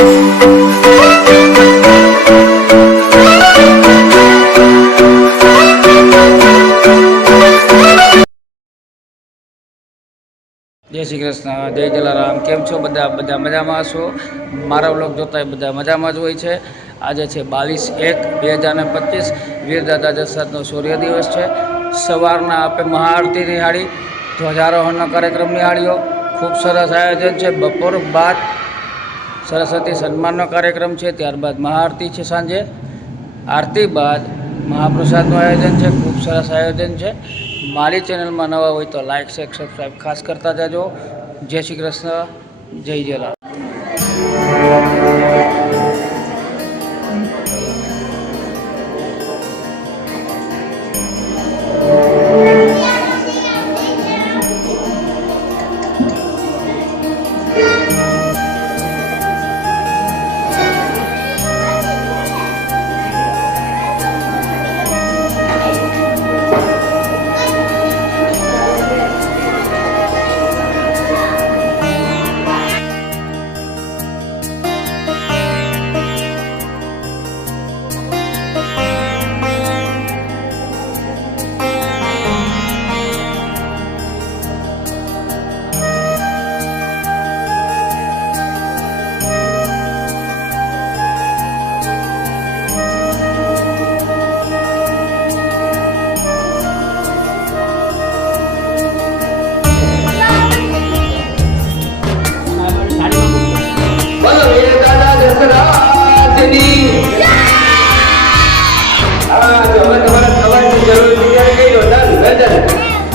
જય શ્રી કૃષ્ણ, જય જલારામ. કેમ છો બધા? બધા મજામાં છો? મારા વ્લોગ જોતા બધા મજામાં જ હોય છે. આજે છે 22/1/2025, વીરદાદા જસરાજનો સૂર્ય દિવસ છે. સવારના આપણે મહાઆરતી નિહાળી, ધ્વજારોહણનો કાર્યક્રમ નિહાળ્યો. ખૂબ સરસ આયોજન છે. બપોર બાદ સરસ્વતી સન્માનનો કાર્યક્રમ છે, ત્યારબાદ મહાઆરતી છે. સાંજે આરતી બાદ મહાપ્રસાદનું આયોજન છે. ખૂબ સરસ આયોજન છે. મારી ચેનલમાં નવા હોય તો લાઇક, શેર, સબસ્ક્રાઈબ ખાસ કરતા જાજો. જય શ્રી કૃષ્ણ, જય જલારામ.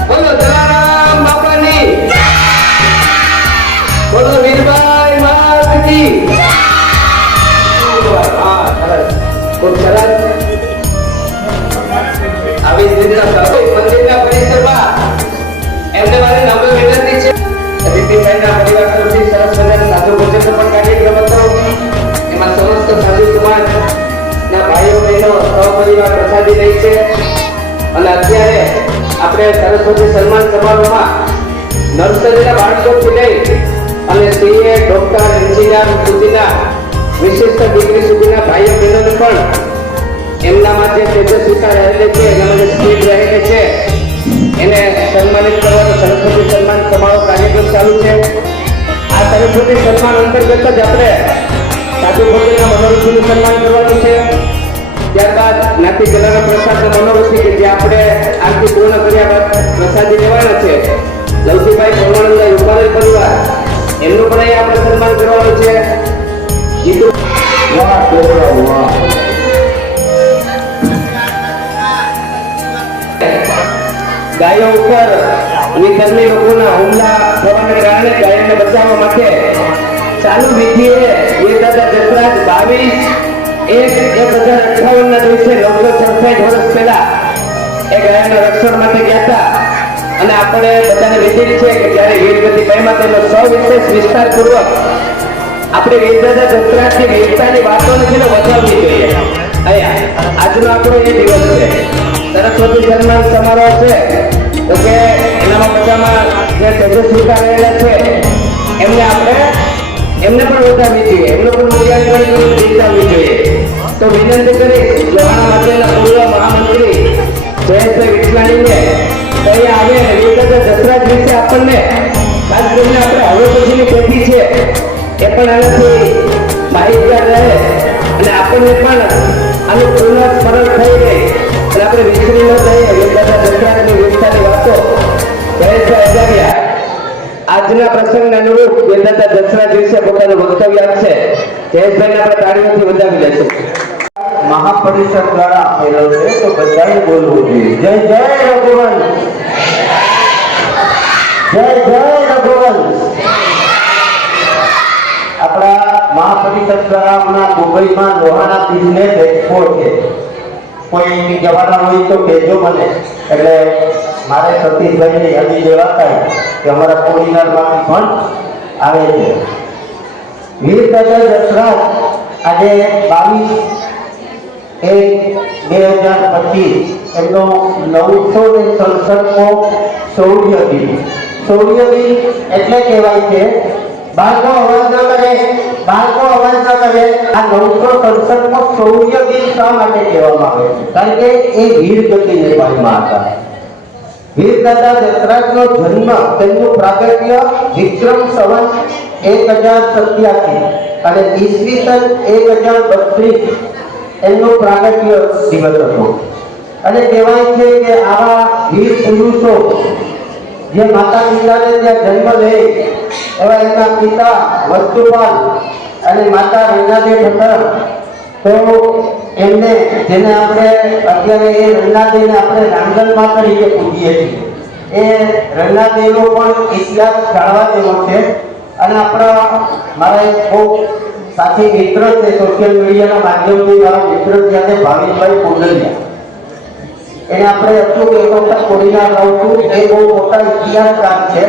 બોલો જલારામ બાપાની, બોલો વીરબાઈ માતની. ખૂબ સરસ. આવી રીતના મંદિરના પરિસરમાં એમને મારી નમ્ર વિનંતી છે. અતિથિભાઈના પરિવાર તરફથી સરસ મજાના સાધુ ભોજનનો પણ કાર્યક્રમ હતો. એમાં સમસ્ત સાધુ સમાજના ભાઈઓ બહેનો સહપરિવાર પ્રસાદી રહી છે. અને અત્યારે આપણે સરસ્વતી સન્માન સમારોહમાં નર્સરીના બાળકોથી લઈ અને સીએ, ડોક્ટર, એન્જિનિયર સુધીના વિશિષ્ટ ડિગ્રી સુધીના ભાઈઓ બહેનોને પણ એમનામાં જે તેજસ્વીતા રહેલી છે, એનામાં જે સ્પીડ રહેલી છે, એને સન્માનિત કરવાનો સરસ્વતી સન્માન સમારોહ કાર્યક્રમ ચાલુ છે. આ સરસ્વતી સન્માન અંતર્ગત જ આપણે સાધુ ભોજનના મનોરથનું સન્માન કરવાનું છે. ત્યારબાદ જ્ઞાતિ કલાના પ્રસાદના મનોરથી કે જે આપણે આરતી પૂર્ણ કર્યા બાદ પ્રસાદી લેવાના છે. લવજીભાઈ પરમાનંદભાઈ રૂપારેલ પરિવાર એમનું પણ અહીંયા આપણે સન્માન કરવાનું છે. ગાયો ઉપર વિધર્મી લોકોના હુમલા થવાને કારણે ગાયોને બચાવવા માટે ચાલુ વિધિએ વીરદાદા જસરાજ 22/1/2058 ના દિવસે 967 વર્ષ પહેલા એ ગાયના રક્ષણ માટે ગયા હતા. અને આપણે બધાને વિધિ છે કે જ્યારે વીરગતિ પામ્યા તેનો સવિશેષ વિસ્તારપૂર્વક આપણે વીરદાદા જસરાજની વીરતાની વાતોને છે ને વધારવી જોઈએ. અહીંયા આજનો આપણો એ દિવસ છે. સરસ્વતી સન્માન સમારોહ છે તો કે એનામાં બધામાં જે તેજસ્વીતા રહેલા છે એમને પણ વધારવી જોઈએ, એમનો પણ મૂલ્યાંકન વિચારવી જોઈએ. તો વિનંતી કરી લોહાણા માટેના પૂર્વ મહામંત્રી જયેશભાઈ વિઠલાણીને અહીંયા આવે અને વીરદાદા જસરાજ વિશે આપણને ખાસ કરીને આપણે હવે પછીની પેઢી છે એ પણ આનાથી માહિતગાર રહે અને આપણને પણ આનું પુનઃ સ્મરણ થઈ ગઈ અને આપણે વિસરી ન થઈએ. વીરદાદા જસરાજની વીરતાની વાતો જયેશભાઈ અજાગ્યા આજના પ્રસંગને અનુરૂપ વીરદાદા જસરાજ વિશે પોતાનું વક્તવ્ય આપશે. જયેશભાઈને આપણે તાળીઓથી વધાવી લઈશું. મહાપરિષદ દ્વારા આપેલો છે તો બધાએ બોલવું જોઈએ. જય જય રઘુવંશ, જય જય રઘુવંશ. આપણા મહાપરિષદ દ્વારા હમણાં દુબઈમાં લોહાણા બિઝનેસ એક્સપો છે. કોઈ જવાના હોય તો કહેજો મને, એટલે મારે સતીશભાઈને યાદી લેવા થાય કે અમારા કોરિનારમાંથી પણ આવે છે. વીરદાદા જસરાજ આજે 22/1/2025 એમનો 967મો શૌર્ય દિન. શૌર્ય દિન એટલે કહેવાય છે બાળકો અવાજ ન કરે, બાળકો અવાજ ન આવે આ 967 શૌર્ય દિન શા માટે કહેવામાં આવે છે? કારણ કે એ વીર ગતિ નેપાળમાં હતા. વીર દાદા જસરાજનો જન્મ, તેમનું પ્રાગટ્ય વિક્રમ સંવત 1087 અને ઈસવીસન 1032 એમનો પ્રાગટ્ય દિવસ હતો. અને કહેવાય છે કે આવા વીર પુરુષો જે માતા પિતાને ત્યાં જન્મ લે એવા એમના પિતા વસ્તુપાલ અને માતા રંગાદેવ હતા. તો એમને જેને આપણે અત્યારે એ રંગાદેવને આપણે રાંગલમાં તરીકે પૂજીએ છીએ, એ રંગાદેવનો પણ ઇતિહાસ જાણવા જેવો છે. અને આપણા મારા એક બહુ સાથી મિત્ર છે, સોશિયલ મીડિયાના માધ્યમથી મારા મિત્ર છે ભાવિનભાઈ કુંડલિયા. એને આપણે હતું કે એક વખત કોડીનાર રહું છું, એ બહુ મોટા ઇતિહાસકાર છે.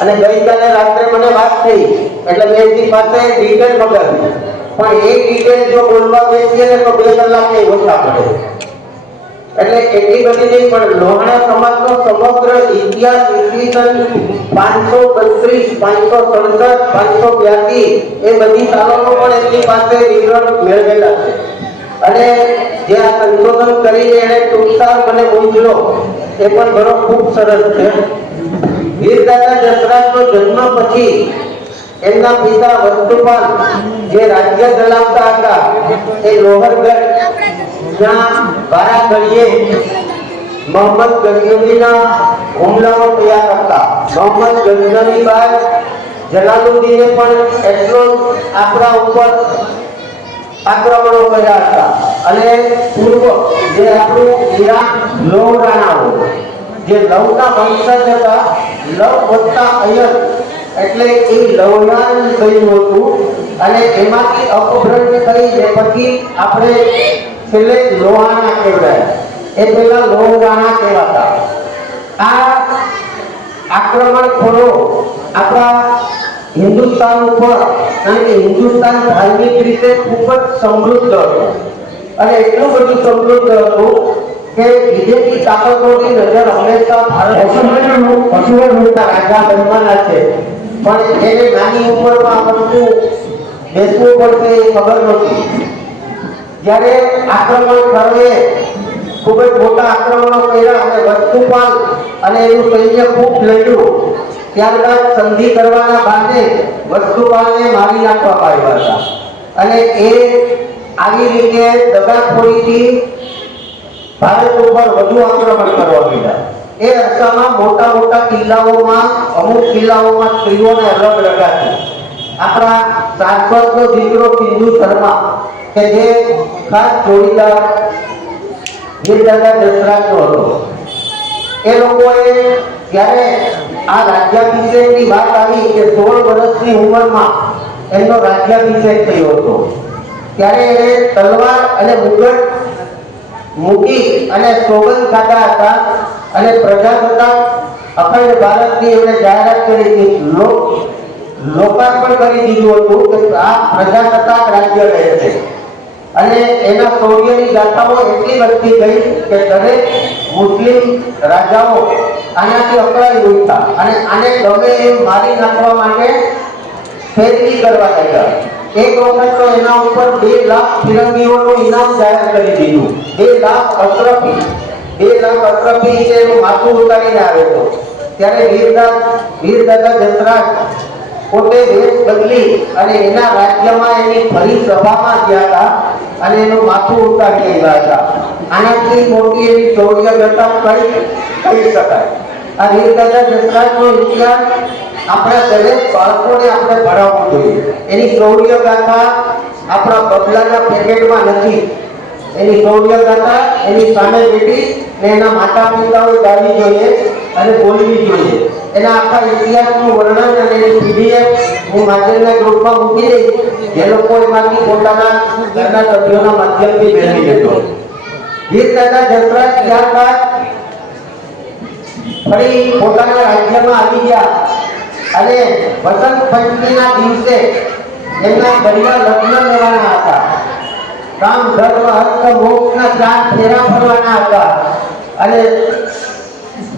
અને ગઈકાલે રાત્રે મને વાત થઈ એટલે મેં એની પાસે ડિટેલ મગાવી, પણ એ ડિટેલ જો બોલવા બેસીએ ને તો 2 કલાક ઓછા પડે. એટલે એટલી બધી નહીં, પણ લોહાણા સમાજનો સમગ્ર ઇતિહાસ ઈસવીસન 532, 567, 582 એ બધી સાલોનો પણ એમની પાસે વિવરણ મેળવેલા છે. અને જે આ સંશોધન કરીને એને ટૂંકસાર મને મોકલ્યો એ પણ ઘણો ખૂબ સરસ છે. વીર દાદા જસરાજનો જન્મ પછી એમના પિતા વસ્તુપાલ જે રાજ્ય ચલાવતા હતા એ લોહરગઢ જ્યાં બારાગઢીએ મોહમ્મદ ગઝનવીના હુમલાઓ થયા હતા. મોહમ્મદ ગઝનવી બાદ જલાલુદ્દીને પણ એટલો આપણા ઉપર આક્રમણો કર્યા હતા. અને પૂર્વ જે આપણું ઈરાન લોહરાણાઓ જે લવના વંશજ હતા, લવ વત્તા અયન એટલે એ લવયાન થયું હતું. અને એમાંથી અપભ્રંશ થઈને પછી આપણે છેલ્લે લોહાણા કહેવાય, એ પેલા લોહરાણા કહેવાતા. આ આક્રમણખોરો આપણા હિન્દુસ્તાન ઉપર, કારણ કે હિન્દુસ્તાન ધાર્મિક રીતે ખૂબ જ સમૃદ્ધ હતું. અને એટલું બધું સમૃદ્ધ હતું કે વિદેશી તાકતોની નજર હંમેશા ભારત રાજા બનવાના છે, પણ એને નાની ઉંમરમાં બધું બેસવું પડશે એ ખબર નહોતી. જ્યારે આક્રમણકારોએ ખૂબ જ મોટા આક્રમણો કર્યા અને વસ્તુપાલ અને એનું સૈન્ય ખૂબ લડ્યું. ત્યારબાદ સંધિ કરવાના બહાને વસ્તુપાલને મારી નાખવામાં આવ્યા હતા. અને એ આવી રીતે દગાખોરીથી ભારત ઉપર વધુ આક્રમણ કરવા માંડ્યા. એ અરસામાં મોટા મોટા કિલ્લાઓમાં, અમુક કિલ્લાઓમાં સ્ત્રીઓને અલગ લગાડી. આપણા સાંસદનો દીકરો સિંધુ શર્મા કે જે ખાસ જોડીદાર વીર દાદા જસરાજનો હતો, એ લોકોએ જ્યારે આ રાજ્યાભિષેકની વાત આવી કે 16 વર્ષની ઉંમરમાં એમનો રાજ્યાભિષેક થયો હતો, ત્યારે એને તલવાર અને મુગટ મૂકી અને સોગંદ ખાધા હતા. અને પ્રજાસત્તાક અખંડ ભારતની એમણે જાહેરાત કરી હતી, લોકાર્પણ કરી દીધું હતું કે આ પ્રજાસત્તાક રાજ્ય રહેશે. અને એના શૌર્યની ગાથાઓ એટલી વધતી ગઈ કે દરેક મુસ્લિમ રાજાઓ આનાથી અકળાઈ ઉઠ્યા અને આને ગમે એમ મારી નાખવા માટે ફેરવી કરવા લાગ્યા. એક વખત તો એના ઉપર 2 લાખ ફિરંગીઓનું ઇનામ જાહેર કરી દીધું. 2 લાખ અશરફી છે એનું માથું ઉતારીને આવે તો. ત્યારે વીર દાદા જસરાજ પોતે વેશ બદલી અને એના રાજ્યમાં એની ફરી સભામાં ગયા હતા અને એનું માથું ઉતારી આવ્યા હતા. આનાથી મોટી એની શૌર્ય ગાથા કહી શકાય. આ વીર દાદા જસરાજનો ઇતિહાસ આપણા દરેક બાળકોને આપણે ભણાવવું જોઈએ. એની શૌર્ય ગાથા આપણા બબલાના પેકેટમાં નથી. એની શૌર્ય ગાથા એની સામે બેઠી ને એના માતા પિતાઓએ ગાવી જોઈએ અને બોલવી જોઈએ. એના આખા ઇતિહાસનું વર્ણન અને એની પીડીએફ હું માધ્યમના ગ્રુપમાં મૂકી દઈશ, જે લોકો એમાંથી પોતાના ઘરના સભ્યોના માધ્યમથી મેળવી લેતો. વીર દાદા જસરાજ ત્યારબાદ ફરી પોતાના રાજ્યમાં આવી ગયા અને વસંત પંચમીના દિવસે એમના ઘરમાં લગ્ન લેવાના હતા. કામ ધર્મ હસ્ત મોક્ષના 4 ફેરા ફરવાના હતા અને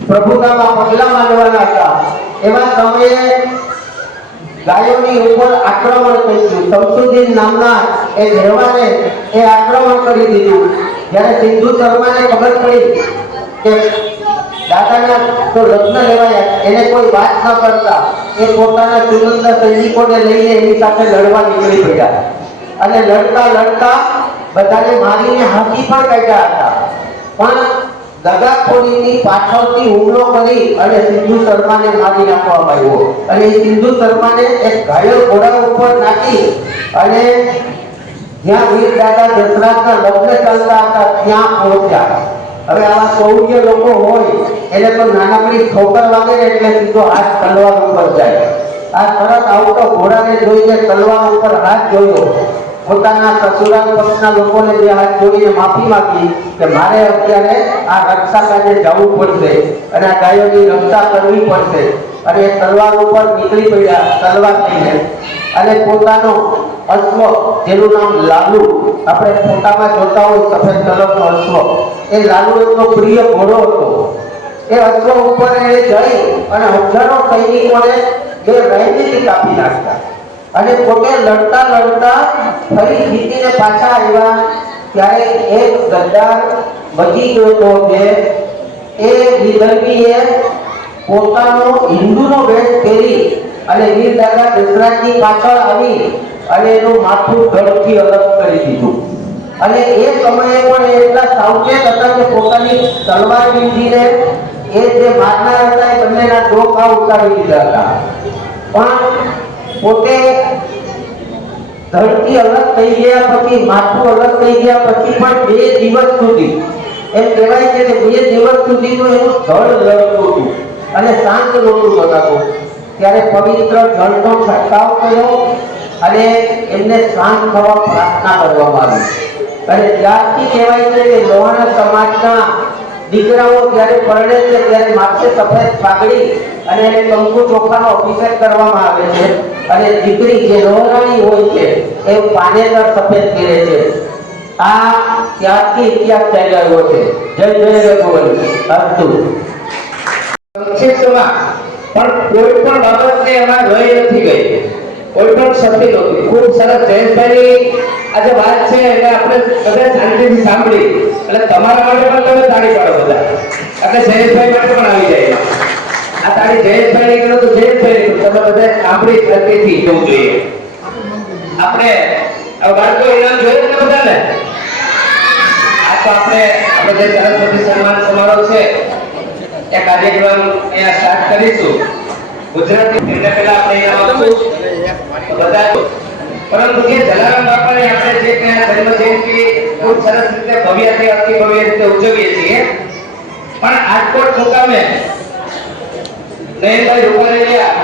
પ્રભુતામાં પગલા માંડવાના હતા. એવા સમયે ગાયોની ઉપર આક્રમણ થઈ ગયું. શમસુદ્દીન નામના એ રહેવાને એ આક્રમણ કરી દીધું. જ્યારે સિંધુ શર્માને ખબર પડી કે દાદાના તો લગ્ન લેવાયા, એને કોઈ વાત ન કરતા એ પોતાના ચુનંદા સૈનિકોને લઈને એની સાથે લડવા નીકળી પડ્યા અને લડતા લડતા બધાને મારીને હાથી પણ કાઢ્યા હતા. પણ દગાખોરીની પાછળથી હુમલો કરી અને સિંધુ શર્માને મારી નાખવામાં આવ્યો અને એ સિંધુ શર્માને એક ઘાયલ ઘોડા ઉપર નાખી અને જ્યાં વીર દાદા દશરથના લગ્ન ચાલતા હતા ત્યાં પહોંચ્યા. હવે આવા સૌર્ય લોકો હોય એને તો નાનકડી ઠોકર વાગે ને એટલે સીધો હાથ તલવાર ઉપર જાય. આ તરત આવતો ઘોડાને જોઈને તલવાર ઉપર હાથ જોયો. પોતાના સસુરાલ પક્ષના લોકોને જે હાથ જોડીને માફી માંગી કે મારે અત્યારે આ રક્ષા કાજે જવું પડશે અને આ ગાયોની રક્ષા કરવી પડશે અને એ તલવાર ઉપર નીકળી પડ્યા તલવાર લઈને અને પોતાનો અશ્વ જેનું નામ લાલુ, આપણે ફોટામાં જોતા હોય સફેદ કલરનો અશ્વ, એ લાલુ એમનો પ્રિય ઘોડો હતો. એ અશ્વ ઉપર એને જઈ અને હજારો સૈનિકોને બે રણનીતિ કાપી નાખતા અને પોતે લડતા લડતા ફરી જીતીને પાછા આવ્યા. ત્યારે એક ગદ્દાર બચી ગયો હતો જે એ વિદર્ભીએ પોતાનો હિન્દુનો વેશ પહેરી અને વીર દાદા દશરથની પાછળ આવી અને એનું માથું ધડથી અલગ કરી દીધું. અને એ સમયે પણ એ એટલા સાવચેત હતા કે પોતાની તલવાર વીંધીને એ જે મારનાર હતા એ બંનેના ડોકા ઉતારી દીધા હતા. પણ પોતે ધડથી અલગ થઈ ગયા પછી, માથું અલગ થઈ ગયા પછી પણ 2 દિવસ સુધી એમ કહેવાય છે કે 2 દિવસ સુધી તો એનું ધડ લડતું હતું અને શાંત નહોતું થતું. ત્યારે પવિત્ર જળનો છંટકાવ કર્યો અને એમને શાંત થવા પ્રાર્થના કરવામાં આવી. અને ત્યારથી કહેવાય છે કે લોહાણા સમાજના દીકરાઓ જ્યારે પરણે છે ત્યારે માથે સફેદ પાઘડી અને એને કંકુ ચોખાનો અભિષેક કરવામાં આવે છે અને દીકરી જે લોહાણી હોય છે એ પાનેતર સફેદ પહેરે છે. આ ત્યારથી ઇતિહાસ ચાલી આવ્યો છે. જય જય રઘુવંશ. સંક્ષિપ્તમાં પણ કોઈ પણ બાબતને એમાં રહી નથી ગઈ, કોઈ પણ શક્તિ નહોતી. ખૂબ સરસ જયેશભાઈની આજે વાત છે એને આપણે બધા શાંતિથી સાંભળી એટલે તમારા માટે પણ તમે તાળી પાડો બધા, એટલે જયેશભાઈ માટે પણ આવી જાય. આ તાળી જયેશભાઈ ની કરો તો જયેશભાઈ ની, તમે બધા સાંભળી પ્રતિથી જવું જોઈએ. આપણે આ બાળકો ઇનામ જોયું ને બધાને. આ તો આપણે જે સરસ્વતી સન્માન સમારોહ છે એ કાર્યક્રમ અહીંયા સ્ટાર્ટ કરીશું. ગુજરાતી એટલે પહેલા આપણે ઇનામ આપશું બધા, પરંતુ જે જલારામ બાપાની આપણે જે જન્મ જયંતિ ખૂબ સરસ રીતે ભવ્યથી અતિ ભવ્ય રીતે ઉજવીએ છીએ, પણ આજકોટ મુકામે નયનભાઈ રૂપારેલિયા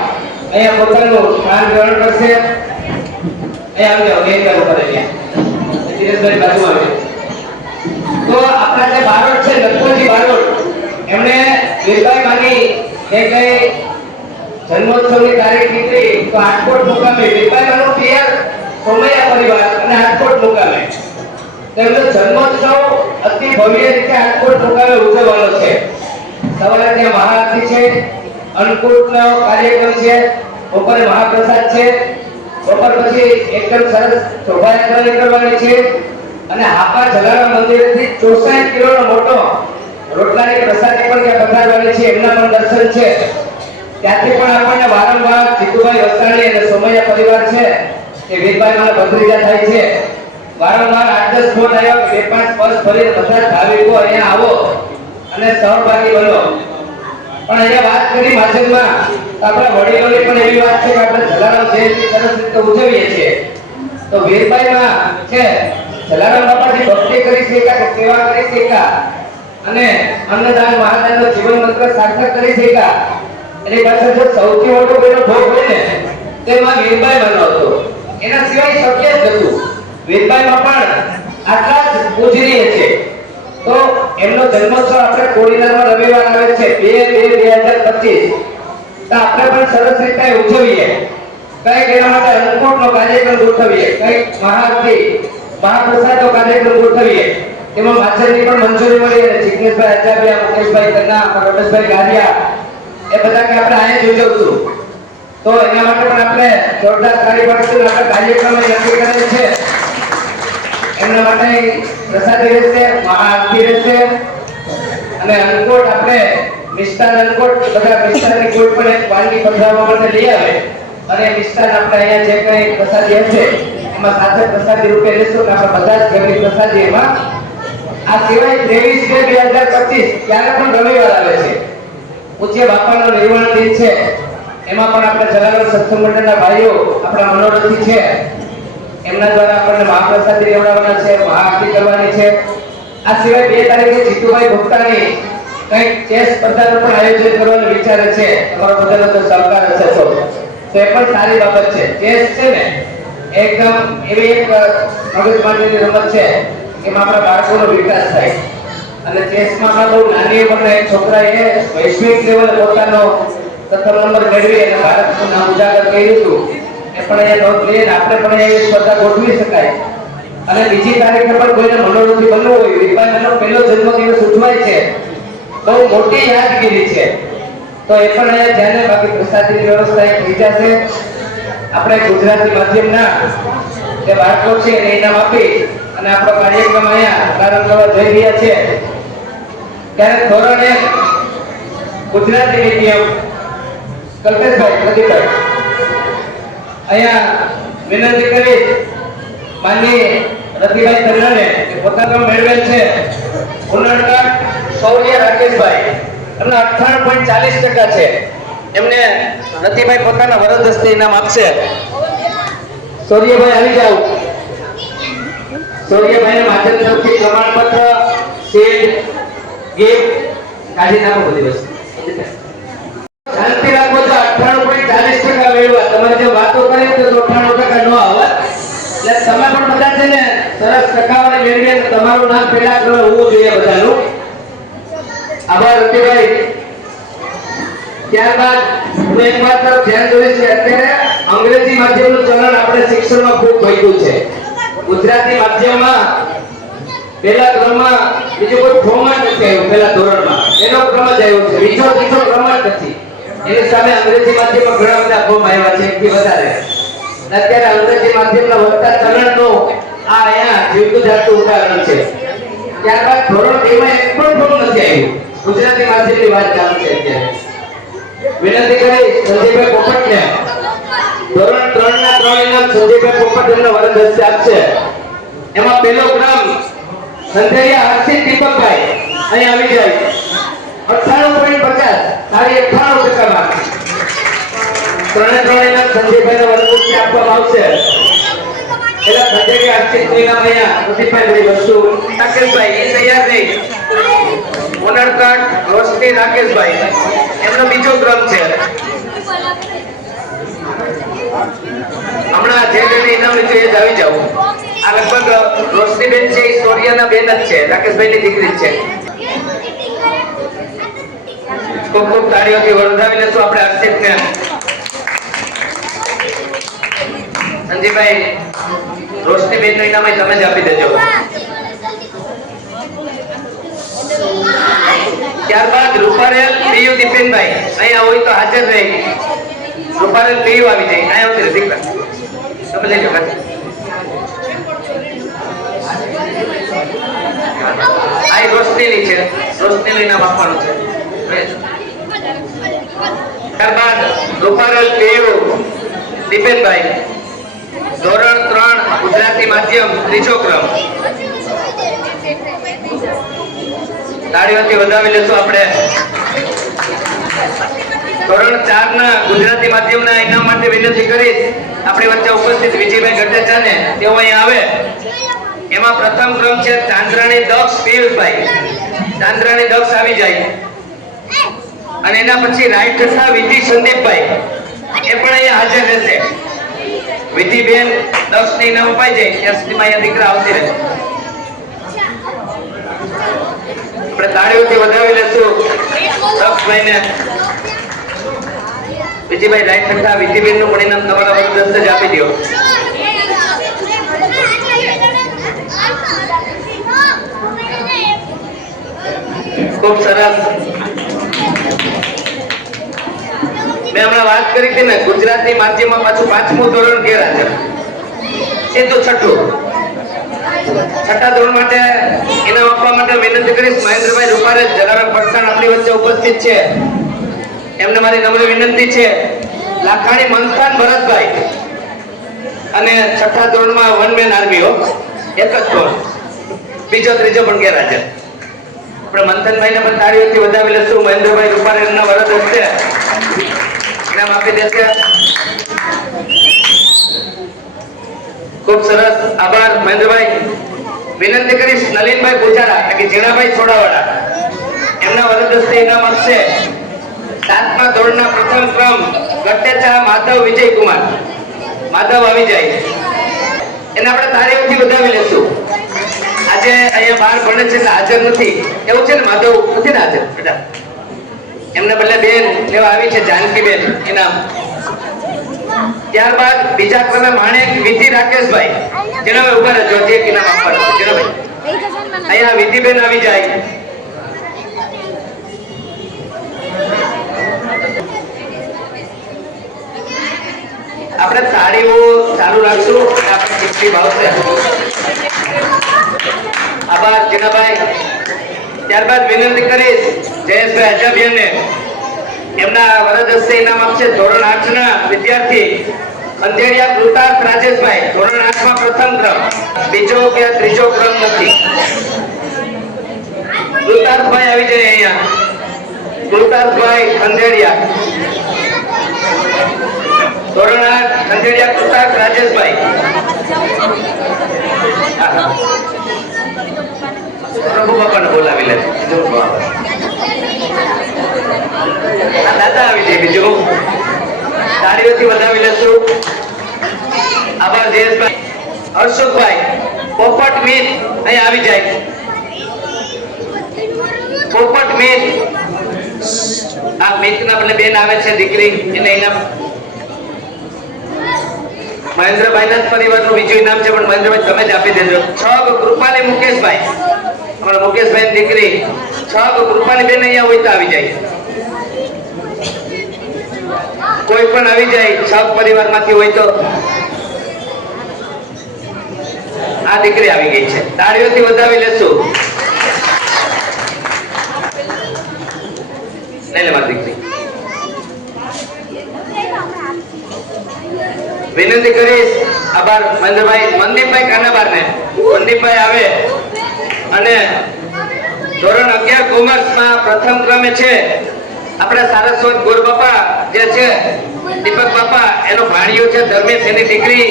અહીંયા પોતાનું સ્થાન ગ્રહણ કરશે. અહીંયા આવી જાઓ નયનભાઈ રૂપારેલિયા, દિનેશભાઈ બાજુમાં આવે. તો આપણા જે બારોટ છે લખપતજી બારોટ, એમણે વીરભાઈ માની જે કઈ જન્મોત્સવની તારીખ નીકળી તો આજકોટ મુકામે વીરભાઈ માનો પિયર સોમૈયા પરિવાર અને આજકોટ મુકામે તેમનો જન્મોત્સવ અતિ ભવ્ય રીતે આજકોટ મુકામે ઉજવવાનો છે. સવારે ત્યાં મહાઆરતી છે, અન્નકૂટનો કાર્યક્રમ છે, બપોરે મહાપ્રસાદ છે, બપોર પછી એકદમ સરસ શોભાયાત્રા નીકળવાની છે અને હાપા જલારામ મંદિરેથી 64 કિલોનો મોટો રોટલાની પ્રસાદી પણ ત્યાં પધારવાની છે. એમના પણ દર્શન છે. ત્યાંથી પણ આપણને વારંવાર જીતુભાઈ વસાણી અને સોમૈયા પરિવાર છે કે વીરભાઈ મારા ભત્રીજા થાય છે, વારંવાર 8-10 ફોન આવ્યા કે 2-5 વર્ષ ભરીને બધા ભાવિકો અહીંયા આવો અને સહભાગી બનો. પણ અહીંયા વાત કરી માધ્યમમાં આપણા વડીલોની પણ એવી વાત છે કે આપણે જલારામ જયંતિ સરસ રીતે ઉજવીએ છીએ, તો વીરભાઈમાં છે જલારામ બાપાની ભક્તિ કરી શક્યા કે સેવા કરી શક્યા અને અન્નદાન મહાદાનનો જીવન મંત્ર સાર્થક કરી શક્યા. એની પાસે જો સૌથી મોટો કોઈનો ભોગ હોય ને તેમાં વીરભાઈ માનો હતો. એના સિવાય શક્ય જ હતું. વીરભાઈમાં પણ આટલા જ પૂજનીય છે. તો એમનો જન્મોત્સવ આપણે કોડીનારમાં રવિવાર આવે છે 2/2/2025, તો આપણે પણ સરસ રીતે ઉજવીએ. કઈક એના માટે અન્નકૂટનો કાર્યક્રમ ગોઠવીએ, કઈક મહાઆરતી મહાપ્રસાદનો કાર્યક્રમ ગોઠવીએ. તેમાં માછરની પણ મંજૂરી મળી અને જિગ્નેશભાઈ આચાર્ય, મુકેશભાઈ કન્ના, રમેશભાઈ ગારિયા એ બધા કે આપણે અહીંયા જ ઉજવશું. તો એના માટે પણ આપણે જોરદાર તાળી પાડીશું. આપણે કાર્યક્રમ નક્કી કરેલ છે એમના માટે પ્રસાદી રહેશે, મહાઆરતી રહેશે અને અન્નકોટ આપણે મિષ્ટાન અન્નકોટ બધા મિષ્ટાનની કોઈ પણ એક વાનગી પધરાવવા માટે લઈ આવે અને મિષ્ટાન આપણે અહીંયા જે કંઈ પ્રસાદી હશે એમાં સાથે પ્રસાદી રૂપે લેશું કે આપણે બધા જ ઘરની પ્રસાદી એમાં. આ સિવાય 23/2/2025 ત્યારે પણ રવિવાર આવે છે, પૂજ્ય બાપાનો નિર્વાણ દિન છે. એમાં પણ આપણે જલારામ સત્સંગ મંડળના ભાઈઓ આપણા મનોરથી છે, એમના દ્વારા આપણને મહાપ્રસાદી લેવડાવવાના છે, મહાઆરતી કરવાની છે. આ સિવાય 2 તારીખે જીતુભાઈ ભુક્તાની કંઈક ચેસ સ્પર્ધાનું પણ આયોજન કરવાનું વિચારે છે. તમારો બધાનો તો સહકાર હશે તો એ પણ સારી બાબત છે. ચેસ છે ને એકદમ એવી એક મગજ માટેની રમત છે એમાં આપણા બાળકોનો વિકાસ થાય અને ચેસમાં બહુ નાની ઉંમરના એક છોકરાએ વૈશ્વિક લેવલે પોતાનો પ્રથમ નંબર મેળવી અને ભારતનું નામ ઉજાગર કર્યું હતું. એ પણ અહીંયા નોંધ લઈએ ને આપણે પણ એવી સ્પર્ધા ગોઠવી શકાય. અને બીજી તારીખે પણ કોઈને મનોરંજન બનવું હોય, વિપાયનો પહેલો જન્મદિવસ ઉજવાય છે, બહુ મોટી યાદગીરી છે, તો એ પણ અહીંયા ધ્યાને. બાકી પ્રસાદીની વ્યવસ્થા એક થઈ જશે. આપણે ગુજરાતી માધ્યમના જે બાળકો છે એને ઇનામ આપી અને આપણો કાર્યક્રમ અહીંયા પ્રારંભ કરવા જઈ રહ્યા છે. ત્યારે ધોરણ 1 ગુજરાતી મીડિયમ કલ્પેશભાઈ પ્રદીપભાઈ અહીંયા વિનંતી કરી માનની રતિભાઈ તન્નાને કે પોતાનો મેળવેલ છે ઉનાળકા શૌર્ય રાકેશભાઈ એમના 98.40% છે. એમને રતિભાઈ પોતાના વરદ હસ્તે ઇનામ આપશે. શૌર્યભાઈ આવી જાઓ. શૌર્યભાઈને માધ્યમ તરફથી પ્રમાણપત્ર, શીલ્ડ, ગિફ્ટ કાઢી નાખો બધી વસ્તુ. શાંતિ રાખો તો 98.40% મેળવા. તમારે જે વાતો કરી તો 98% નો આવે. એટલે તમે પણ બધા છે ને સરસ ટકાવારી મેળવીએ તો તમારું નામ પહેલા ક્રમે હોવું જોઈએ બધાનું. આભાર રતિભાઈ. ત્યારબાદ હું એક વાત તરફ ધ્યાન દોરીશ કે અત્યારે અંગ્રેજી માધ્યમનું ચલણ આપણે શિક્ષણમાં ખૂબ વધ્યું છે. ગુજરાતી માધ્યમમાં પહેલા ક્રમમાં બીજો કોઈ ફોર્મ જ નથી આવ્યું. પહેલા ધોરણમાં એનો ક્રમ જ આવ્યો છે, બીજો ત્રીજો ક્રમ જ નથી. એની સામે અંગ્રેજી માધ્યમમાં ઘણા બધા ફોર્મ આવ્યા છે, એકથી વધારે. અત્યારે અંગ્રેજી માધ્યમના વધતા ચલણનો આ અહીંયા જીવતું જાગતું ઉદાહરણ છે. ત્યારબાદ ધોરણ 2 માં એક પણ ફોર્મ નથી આવ્યું. ગુજરાતી માધ્યમની વાત ચાલુ છે અત્યારે. વિનંતી કરી સંજયભાઈ પોપટને ધોરણ 3 ના 3 ઇનામ સંજયભાઈ પોપટ એમના વરદ હસ્તે આપશે. એમાં પહેલો ક્રમ સંધેરિયા હર્ષિત દીપકભાઈ અહીં આવી જાય. 98.50 સારી 98% માર્ક. 3 ઇનામ સંજયભાઈને વરદ હસ્તે આપવામાં આવશે. એલા સંજયભાઈ હર્ષિત ઇનામ અહીંયા પ્રદીપભાઈ વસ્તુ રાકેશભાઈ એ તૈયાર રહી. ઓનરકાટ રોશની રાકેશભાઈ એમનો બીજો ક્રમ છે. હમણાં જે ઇનામ લીધું એ જ આવી જાવ. આ લગભગ રોશની બેન છે એ સોરિયાના બેન જ છે, રાકેશભાઈની દીકરી જ છે. ખૂબ ખૂબ તાળીઓથી વધાવી લેશું આપણે હર્ષિતને. સંજીભાઈ રોશની બેનનું ઇનામ તમે જ આપી દેજો. ત્યારબાદ રૂપારેલ પીયુ દીપેનભાઈ અહીંયા હોય તો હાજર રહી. રૂપારેલ પીયુ આવી જાય. અહીંયા આવતી દીકરા તમે લઈ જાઓ. આ રોશનીની છે, રોશનીનું ઇનામ આપવાનું છે. ત્યારબાદ રૂપારેલ પીયુ દીપેનભાઈ ધોરણ 3 ગુજરાતી માધ્યમ ત્રીજો ક્રમ. તાળીઓથી વધાવી લેશું આપણે. ધોરણ 4 ના ગુજરાતી માધ્યમના ઇનામ માટે વિનંતી કરીશ આપણી વચ્ચે ઉપસ્થિત વિજયભાઈ ગટેચાને તેઓ અહીં આવે. એમાં પ્રથમ ક્રમ છે ચાંદ્રાણી દક્ષ પિયુષભાઈ. ચાંદ્રાણી દક્ષ આવી જાય. અને એના પછી રાઈટ થતા વિધિ સંદીપભાઈ એ પણ અહીંયા હાજર રહેશે. વિધિબેન દક્ષને ઇનામ અપાઈ જાય ત્યાં સુધીમાં અહીંયા દીકરા આવતી રહે. આપણે તાળીઓથી વધાવી લેશું દક્ષભાઈને. વિજયભાઈ રાઈટ થતા વિધિબેનનું પણ ઇનામ તમારા વરદ હસ્તે જ આપી દો. ખૂબ સરસ. મેં હમણાં વાત કરી હતી ને ગુજરાતી માધ્યમમાં પાછું 5મું ધોરણ ગેરહાજર, સીધું 6ઠું. છઠ્ઠા ધોરણ માટે ઇનામ આપવા માટે વિનંતી કરીશ મહેન્દ્રભાઈ રૂપારે જલારામ પરસાણ આપણી વચ્ચે ઉપસ્થિત છે. એમને મારી નમ્ર વિનંતી છે લાખાણી મંથન ભરતભાઈ અને છઠ્ઠા ધોરણમાં વન મેન આર્મી એક જ ધોરણ, બીજો ત્રીજો પણ ગેરહાજર. આપણે મંથનભાઈને પણ તાળીઓથી વધાવી લેશું. મહેન્દ્રભાઈ રૂપારે એમના વરદ હસ્તે ઇનામ આપી દેશે. ખૂબ સરસ, આભાર મહેન્દ્રભાઈ. વિનંતી કરીશ નલિનભાઈ પૂજારા કે જીણાભાઈ છોડાવાળા એમના વરદ હસ્તે ઇનામ આપશે. 7મા ધોરણના પ્રથમ ક્રમ ગટ્ટેચા માધવ વિજયકુમાર. માધવ આવી જાય એને આપણે તાળીઓથી વધાવી લેશું. આજે અહીંયા બહાર ભણે છે એટલે હાજર નથી એવું છે ને? માધવ નથી ને હાજર બેટા? એમને બદલે બેન લેવા આવી છે જાનકીબેન ઇનામ. ત્યારબાદ બીજા ક્રમે માણેક વિધિ રાકેશભાઈ જેના ઉભા રહેજો, જે ઇનામ આપવાનું છે. જીણાભાઈ અહીંયા વિધિબેન આવી જાય. આપણે તાળીઓ ચાલુ રાખશું, આપણે ખુશી ભાવશે. આભાર જીનાભાઈ. ત્યારબાદ વિનંતી કરીશ જયેશભાઈ અજાબિયાને એમના વરદ હસ્તે ઇનામ આપશે. ધોરણ 8 ના વિદ્યાર્થી અંધેડિયા કૃતાર્થ રાજેશભાઈ, ધોરણ 8 માં પ્રથમ ક્રમ, બીજો કે ત્રીજો ક્રમ નથી. કૃતાર્થભાઈ આવી જાય અહીંયા. કૃતાર્થભાઈ અંધેડિયા, ધોરણ 8 અંધેડિયા કૃતાર્થ રાજેશભાઈ. પ્રભુ બાપાને બોલાવી લે. દાદા આવી જાય. બીજું તાળીઓથી વધાવી લેશું. આભાર જયેશભાઈ. હર્ષુભાઈ પોપટ મીત અહીં આવી જાય. પોપટ મીત, આ મીતના બદલે બેન આવે છે દીકરી, એને ઇનામ. મહેન્દ્રભાઈના જ પરિવારનું બીજું ઇનામ છે પણ મહેન્દ્રભાઈ તમે જ આપી દેજો. છગ કૃપાલી મુકેશભાઈ, અમારા મુકેશભાઈ દીકરી છગ કૃપાલી બેન અહીંયા હોય તો આવી જાય. કોઈ પણ આવી જાય છગ પરિવારમાંથી હોય તો. આ દીકરી આવી ગઈ છે, તાળીઓથી વધાવી લેશું. લઈ લે મારી દીકરી. વિનંતી કરીશ આભાર મહેન્દ્રભાઈ. મનદીપભાઈ કાનાબારને, મનદીપભાઈ આવે અને ધોરણ 11 કોમર્સમાં પ્રથમ ક્રમે છે આપણા સારસ્વત ગોરબાપા જે છે દીપક બાપા, એનો ભાણિયો છે ધર્મેશ, એની દીકરી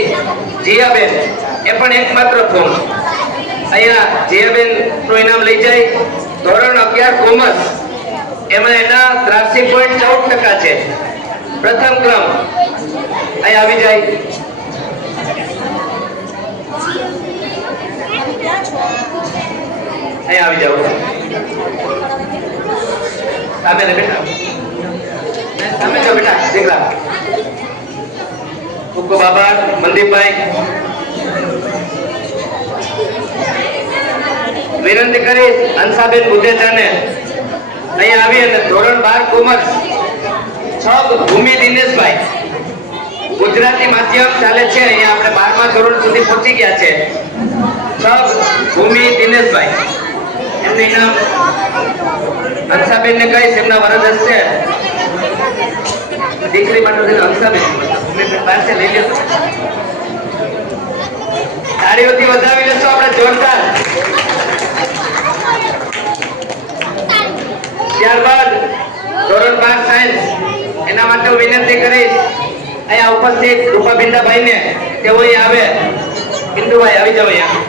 જીયાબેન, એ પણ એકમાત્ર ફોન. અહીંયા જીયાબેન નું ઇનામ લઈ જાય. ધોરણ 11 કોમર્સ એમાં એના 83.14% છે, પ્રથમ ક્રમ. અહીં આવી જાય. અહીં આવી જાવ. સામે ને બેટા, સામે જો બેટા દીકરા. ખૂબ ખૂબ આભાર મનદીપભાઈ. વિનંતી કરીશ હંસાબેન બુધેજાને અહીં આવી અને ધોરણ 12 કોમર્સ છગ ભૂમિ દિનેશભાઈ, ગુજરાતી માધ્યમ ચાલે છે અહીંયા, આપણે 12મા ધોરણ સુધી પહોંચી ગયા છે. છગ ભૂમિ દિનેશભાઈ, એમનું ઇનામ હંસાબેન ને કહીશ, એમના વરદ હસ્તે. દીકરી માટે હંસાબેન પાસે લઈ લેશો. તાળીઓથી વધાવી લેશો આપણે જોરદાર. ત્યારબાદ ધોરણ 12 સાયન્સ, એના માટે હું વિનંતી કરીશ અહીંયા ઉપસ્થિત રૂપાબિંદાભાઈ ને તેઓ અહીં આવે. બિંદુભાઈ આવી જાવ અહીંયા.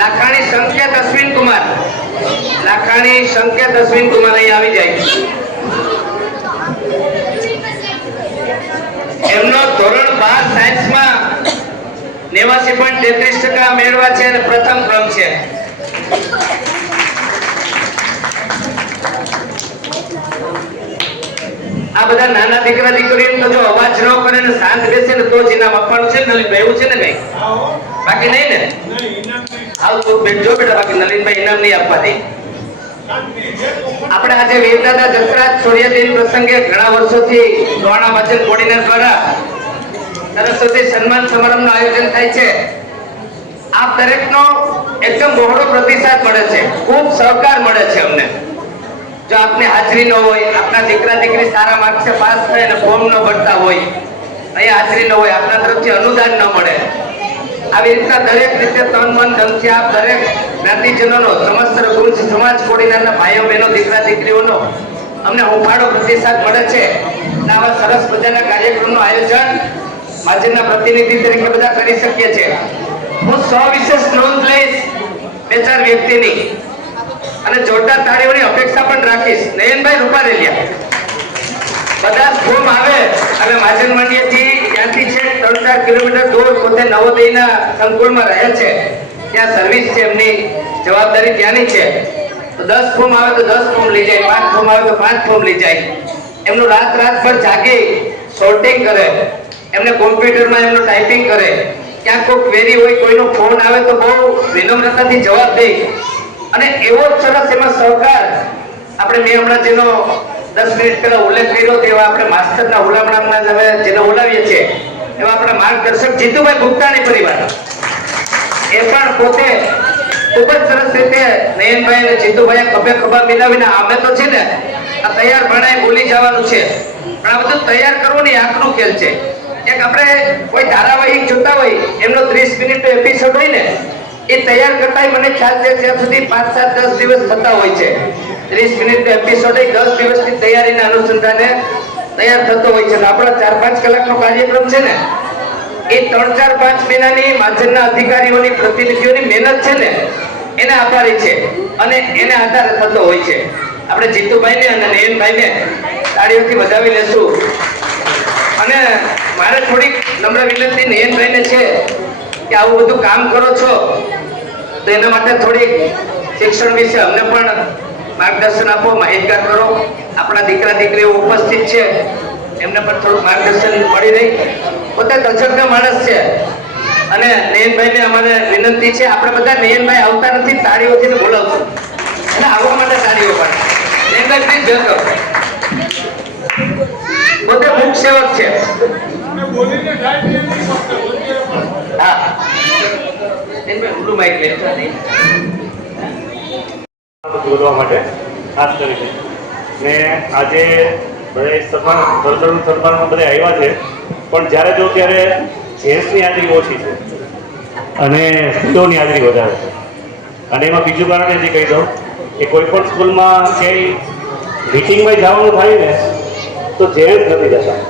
લાખાણી સંકેત અશ્વિન કુમાર, લાખાણી સંકેત અશ્વિન કુમાર અહીં આવી જાય. એમનો ધોરણ 12 સાયન્સમાં 89.33% મેળવ્યા છે અને પ્રથમ ક્રમ છે. આ બધા નાના દીકરા દીકરીઓ તો જો અવાજ ન કરે ને શાંત બેસે ને તો જ ઇનામ આપવાનું છે. નલિનભાઈ એવું છે ને ભાઈ? બાકી નહીં ને? આવ તો બેઠો બેટા, બાકી નલિનભાઈ ઇનામ નહીં આપવા દે. આપણે આજે વીરદાદા જસરાજ છોડિયા દિન પ્રસંગે ઘણા વર્ષોથી રોહાણા વાચન કોર્ડિનેટર દ્વારા સરસ્વતી સન્માન સમારંભનું આયોજન થાય છે. આપ દરેકનો એકદમ બહોળો પ્રતિસાદ મળે છે, ખૂબ સહકાર મળે છે અમને. જો આપની હાજરી ન હોય, આપના દીકરા દીકરી સારા માર્ક્સે પાસ થાય અને ફોર્મ ન ભરતા હોય, અહીંયા હાજરી ન હોય, આપના તરફથી અનુદાન ન મળે, આવી રીતના દરેક રીતે તન મન ધનથી આપ દરેક જ્ઞાતિજનોનો, સમસ્ત રઘુવંશ સમાજ કોડીનારના ભાઈઓ બહેનો દીકરા દીકરીઓનો અમને હુંફાળો પ્રતિસાદ મળે છે. અને આવા સરસ મજાના કાર્યક્રમનું આયોજન માજનના પ્રતિનિધિ તરીકે બધા કરી શકીએ છીએ. હું સવિશેષ નોંધ લઈશ બે ચાર વ્યક્તિની અને જોરદાર તાળીઓની અપેક્ષા પણ રાખીશ. નયનભાઈ રૂપારેલિયા, બધા જ ફોર્મ આવે અને માજન મંડીએથી ત્યાંથી છે 3-4 કિલોમીટર દૂર, પોતે નવોદયના સંકુલમાં રહે છે, ત્યાં સર્વિસ છે, એમની જવાબદારી ત્યાંની છે. તો 10 ફોર્મ આવે તો 10 ફોર્મ લઈ જાય, 5 ફોર્મ આવે તો 5 ફોર્મ લઈ જાય. એમનું રાતભર જાગી સોર્ટિંગ કરે, એમને કોમ્પ્યુટરમાં એમનું ટાઈપિંગ કરે, ક્યાંક કોઈ ક્વેરી હોય, કોઈનો ફોન આવે તો બહુ વિનમ્રતાથી જવાબ દે. અને એવો જ સરસ એમાં સહકાર આપણે મેં હમણાં જેનો 10 મિનિટ પહેલા ઉલ્લેખ કર્યો તેવા આપણે માસ્ટરના હુલામણામાં હવે જેને બોલાવીએ છીએ એવા આપણા માર્ગદર્શક જીતુભાઈ ભુક્તાણી પરિવાર, એ પણ પોતે ખૂબ જ સરસ રીતે નયનભાઈ અને જીતુભાઈ ખભે ખભા મિલાવીને અમે તો છે ને આ તૈયાર ભણાય બોલી જવાનું છે, પણ આ બધું તૈયાર કરવું ને આંખનું ખેલ છે. એક આપણે કોઈ ધારાવાહિક જોતા હોય, એમનો 30 મિનિટનો એપિસોડ હોય ને, એ તૈયાર કરતા મને ખ્યાલ છે ત્યાં સુધી 5-7-10 દિવસ થતા હોય છે. 30 મિનિટનો એપિસોડ 10 દિવસની તૈયારીના અનુસંધાને તૈયાર થતો હોય છે. આપણા 4-5 કલાકનો કાર્યક્રમ છે ને, એ 3-4-5 મહિનાની માજનના અધિકારીઓની પ્રતિનિધિઓની મહેનત છે ને, એને આભારી છે અને એને આધારે થતો હોય છે. આપણે જીતુભાઈને અને નયનભાઈને તાળીઓથી વધાવી લેશું. અને મારે થોડીક નમ્ર વિનંતી નયનભાઈને છે કે આવું બધું કામ કરો છો તો એના માટે થોડીક શિક્ષણ વિશે અમને પણ માર્ગદર્શન આપો, માહિતગાર કરો. આપણા દીકરા દીકરીઓ ઉપસ્થિત છે, એમને પણ થોડું માર્ગદર્શન મળી રહી. પોતે તજજ્ઞ માણસ છે અને નયનભાઈને અમારે વિનંતી છે, આપણે બધા નયનભાઈ આવતા નથી, તાળીઓથી બોલાવશું અને આવવા માટે તાળીઓ પણ. નયનભાઈ પ્લીઝ જતો, પોતે મુખ સેવક છે. હા નયનભાઈ ઉલું માઈક લેતા નહીં બોલવા માટે ખાસ કરીને ને આજે બધા સન્માનમાં બધા આવ્યા છે, પણ જ્યારે જો ત્યારે જેન્ટ્સની હાજરી ઓછી છે અને સ્ત્રીઓની હાજરી વધારે છે. અને એમાં બીજું કારણ એ કહી દઉં કે કોઈ પણ સ્કૂલમાં ક્યાંય મીટિંગમાં જવાનું થાય ને તો જેન્ટ્સ નથી જતા,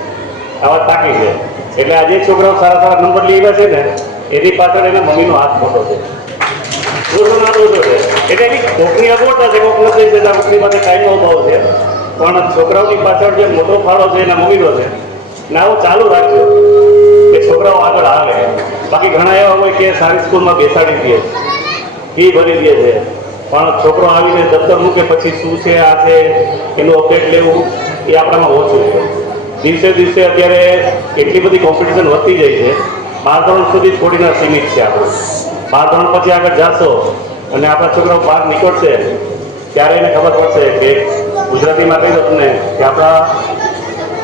આ વાત પાકી છે. એટલે આજે છોકરાઓ સારા સારા નંબર લઈ આવ્યા છે ને, એની પાછળ એના મમ્મીનો હાથ મોટો છે, દોષો ના દોષો છે. એટલે એની કોકની અગવડતા છે, કોક નથી જતા, કોકની પાસે ટાઈમનો અભાવ છે, પણ છોકરાઓની પાછળ જે મોટો ફાળો છે એના મમ્મીનો છે. ને આવું ચાલુ રાખજો કે છોકરાઓ આગળ આવે. બાકી ઘણા એવા હોય કે સારી સ્કૂલમાં બેસાડી દે, ફી ભરી દે છે, પણ છોકરો આવીને દફતર મૂકે પછી શું છે આ છે એનું અપડેટ લેવું એ આપણામાં ઓછું છે. દિવસે દિવસે અત્યારે એટલી બધી કોમ્પિટિશન વધતી જાય છે. 12 ધોરણ સુધી થોડીના સીમિત છે આપણું. 12 ધોરણ પછી આગળ જાશો અને આપણા છોકરાઓ બહાર નીકળશે ત્યારે એને ખબર પડશે કે ગુજરાતીમાં કહી દઉં તમને કે આપણા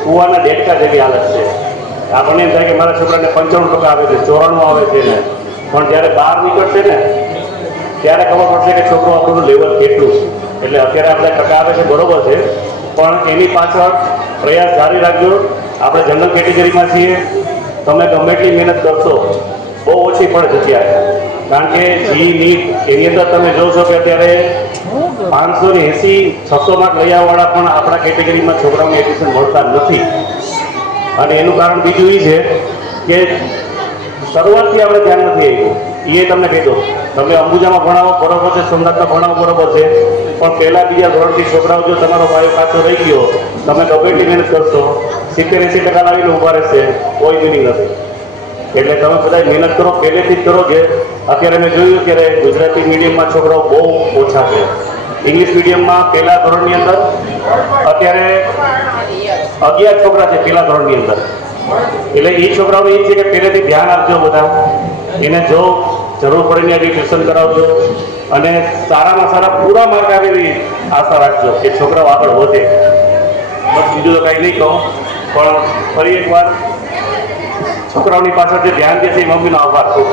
કૂવાના ડેડકા જેવી હાલત છે. આપણને એમ થાય કે મારા છોકરાને 95% આવે છે, 94 આવે છે ને, પણ જ્યારે બહાર નીકળશે ને ત્યારે ખબર પડશે કે છોકરો આપણું લેવલ કેટલું છે. એટલે અત્યારે આપણે ટકા આવે છે બરોબર છે, પણ એની પાછળ પ્રયાસ જારી રાખજો. આપણે જનરલ કેટેગરીમાં છીએ, તમે ગમે એટલી મહેનત કરશો બહુ ઓછી પડે જગ્યાએ. કારણ કે જી નીટ એની અંદર તમે જોશો કે અત્યારે 580-600 માર્ક લઈ આવવાવાળા પણ આપણા કેટેગરીમાં છોકરાઓને એડમિશન મળતા નથી. અને એનું કારણ બીજું એ છે કે શરૂઆતથી આપણે ધ્યાન નથી આવ્યું. એ તમને કહી દો, તમે અંબુજામાં ભણાવો બરોબર છે, સોમનાથમાં ભણાવો બરોબર છે, પણ પહેલા બીજા ધોરણથી છોકરાઓ જો તમારો ભાઈ પાછો રહી ગયો, તમે ગમે એટલી મહેનત કરશો 70-80% લાવીને ઊભા રહેશે, કોઈ મિનિંગ નથી. એટલે તમે બધા મહેનત કરો, પહેલેથી જ કરો. કે અત્યારે મેં જોયું કે ગુજરાતી મીડિયમમાં છોકરાઓ બહુ ઓછા છે. ઇંગ્લિશ મીડિયમમાં પહેલા ધોરણની અંદર અત્યારે 11 છોકરા છે પહેલા ધોરણની અંદર. એટલે એ છોકરાઓને એ છે કે પહેલેથી ધ્યાન આપજો બધા, એને જો જરૂર પડે ને ટ્યુશન કરાવજો અને સારામાં સારા પૂરા માર્ક આવે એવી આશા રાખજો કે છોકરાઓ આગળ વધે. બસ બીજું તો કાંઈ નહીં કહું, પણ ફરી એકવાર છોકરાઓની પાછળ જે ધ્યાન દે છે એ મમ્મીનો આભાર ખૂબ.